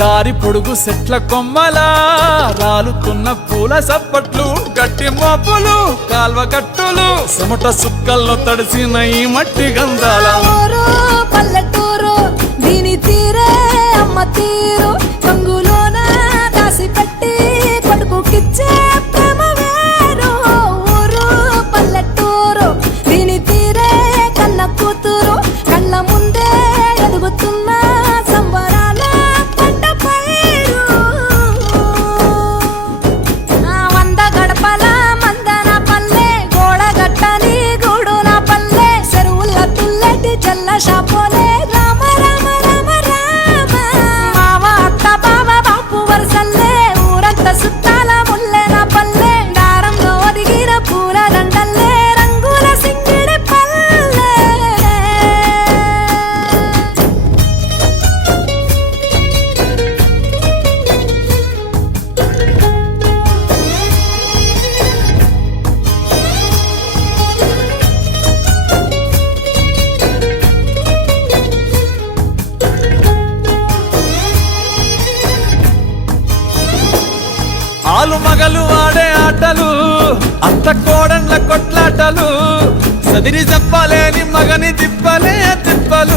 దారి పొడుగు సెట్ల కొమ్మలా రాలుతున్న పూల సప్పట్లు గట్టి మోపులు కాల్వ గట్టులు చెమట సుక్కల్లో తడిసిన ఈ మట్టి గంధాల ఊరు పల్లెటూరు దీని తీరే అమ్మ తీరు కంగులోన దాసి పెట్టి కొడుకుకిచ్చే ప్రేమ వేరు ఊరు పల్లెటూరు దీని తీరే కన్న కూతురు కళ్ళ ముందే ఎదుగుతున్న సంబరాల పంట పైరు వంద గడపల మందన పల్లె గోడ గట్టని గూడు నా పల్లె చెరువుల తుల్లటి జల్ల షాపోలే రామ రామ రామ రామ మావ అత్త బావ బాపు వరసల్లే ఊరంత సుట్టాల ముల్లె నా పల్లె దారంలో ఒదిగిన పూల దండల్లే రంగుల సింగిడి పల్లె ఆలు మగలు ఆడే ఆటలు అత్త కోడన్ల కొట్లాటలు సదిరి చెప్పలేని మగని తిప్పలే తిప్పలు